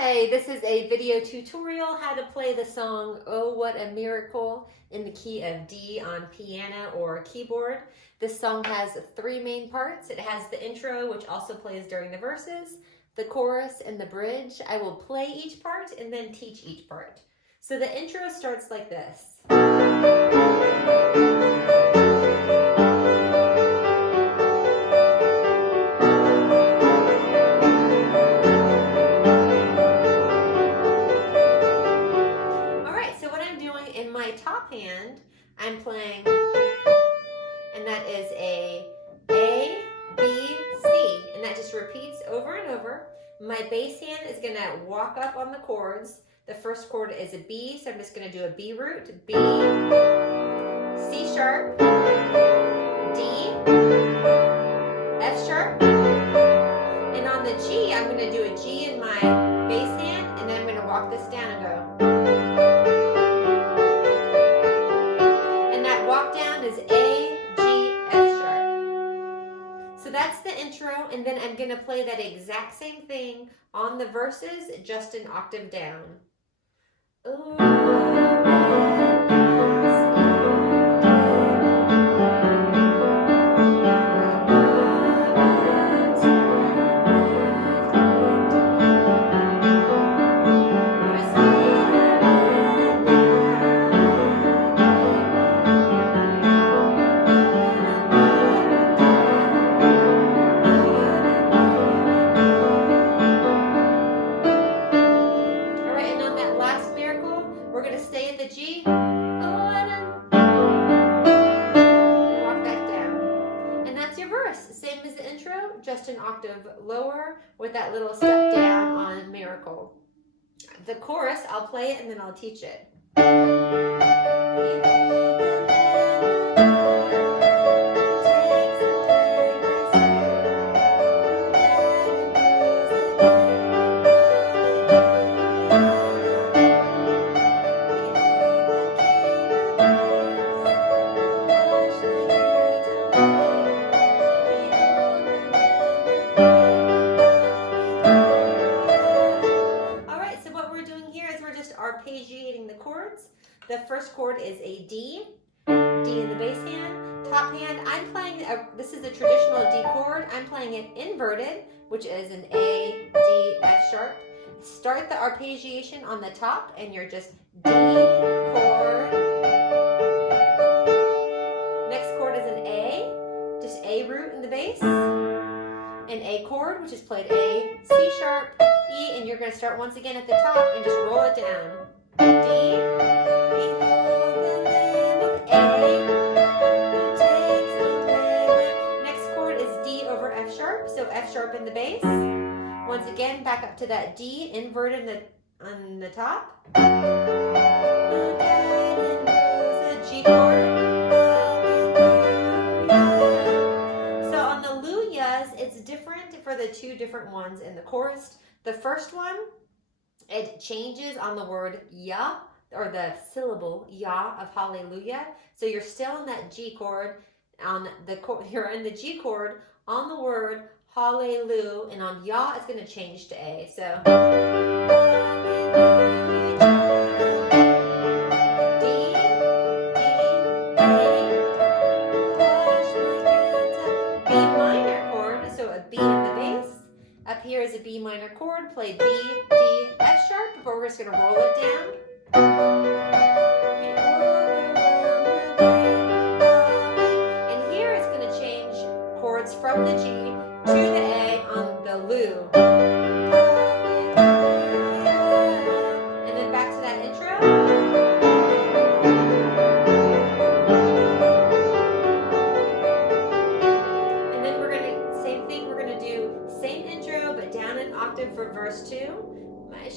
Hi, this is a video tutorial how to play the song Oh What a Miracle in the key of D on piano or keyboard. This song has three main parts. It has the intro, which also plays during the verses, the chorus, and the bridge. I will play each part and then teach each part. So the intro starts like this. In my top hand, I'm playing, and that is A, B, C, and that just repeats over and over. My bass hand is going to walk up on the chords. The first chord is a B, so I'm just going to do a B root, B, C sharp, D, F sharp, and on the G, I'm going to do a G in my bass hand, and then I'm going to walk this down and go. Is A, G, F sharp. So that's the intro, and then I'm going to play that exact same thing on the verses, just an octave down. We're going to stay at the G, and walk that down. And that's your verse. Same as the intro, just an octave lower with that little step down on Miracle. The chorus, I'll play it and then I'll teach it. Arpeggiating the chords. The first chord is a D in the bass hand. Top hand, I'm playing, this is a traditional D chord. I'm playing it inverted, which is an A, D, F sharp. Start the arpeggiation on the top and you're just D chord. Next chord is an A, just A root in the bass. An A chord, which is played A, C sharp, E, and you're going to start once again at the top and just roll it down. D, behold the Lamb of A, who takes away. Next chord is D over F sharp, so F sharp in the bass. Once again, back up to that D, inverted on the top. The G chord. It's different for the two different ones in the chorus. The first one, it changes on the word Yah, or the syllable Yah of hallelujah. So you're still in that G chord, you're in the G chord on the word hallelujah, and on Yah it's going to change to A. So here is a B minor chord, played B, D, F sharp, but we're just going to roll it down. And here it's going to change chords from the G to the A on the Lu. And then back to that intro. And then we're going to, same thing, we're going to do same intro, but down an octave for verse 2. My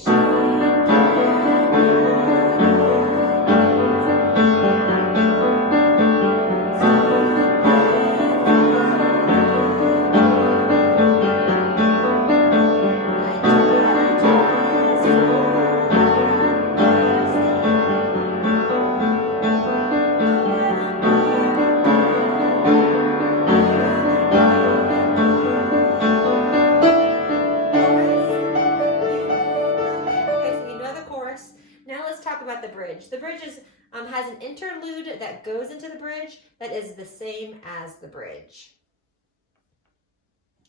talk about the bridge. The bridge has an interlude that goes into the bridge that is the same as the bridge.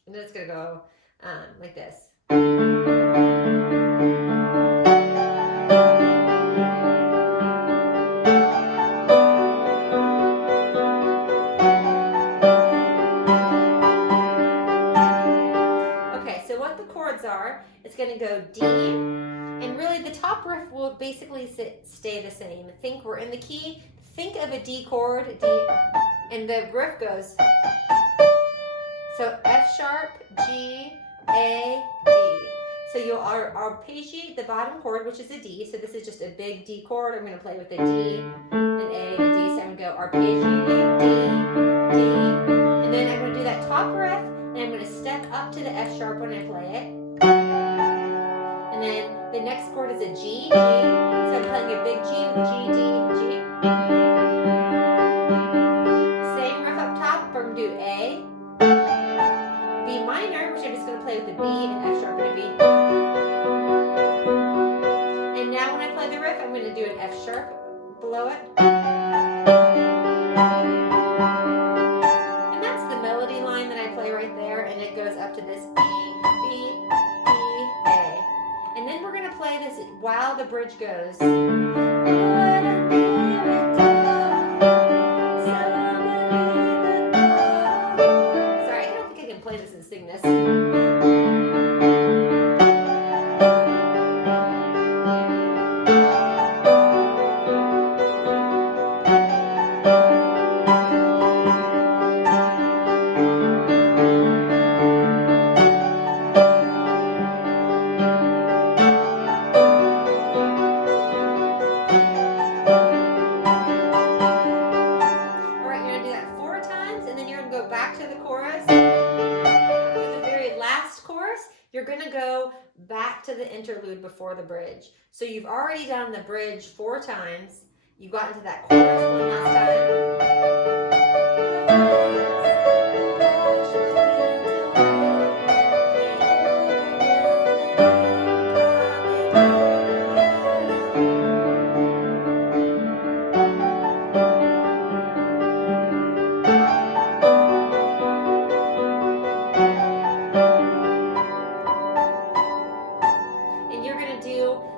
And then it's going to go like this. Okay, so what the chords are, it's going to go D, and really the top riff will basically stay the same. Think we're in the key, think of a D chord, D, and the riff goes, so F sharp, G, A, D. So you'll arpeggiate the bottom chord, which is a D. So this is just a big D chord. I'm going to play with a D, an A, and a D. So I'm going to go arpeggiate, D, D. And then I'm going to do that top riff, and I'm going to step up to the F sharp when I play it. And then the next chord is a G, G. So I'm playing a big G with G, D, G. Same riff up top, but I'm going to do A, B minor, which I'm just going to play with a B, and F sharp, and a B. And now when I play the riff, I'm going to do an F sharp below it. And that's the melody line that I play right there, and it goes up to this B, B, B, A. And then we're going to play this while the bridge goes. Play this and sing this. Alright, you're going to do that 4 times, and then you're going to go back to the chorus. You're going to go back to the interlude before the bridge. So you've already done the bridge 4 times. You got into that chorus one last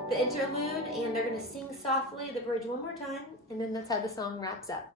the interlude, and they're going to sing softly the bridge one more time, and then that's how the song wraps up.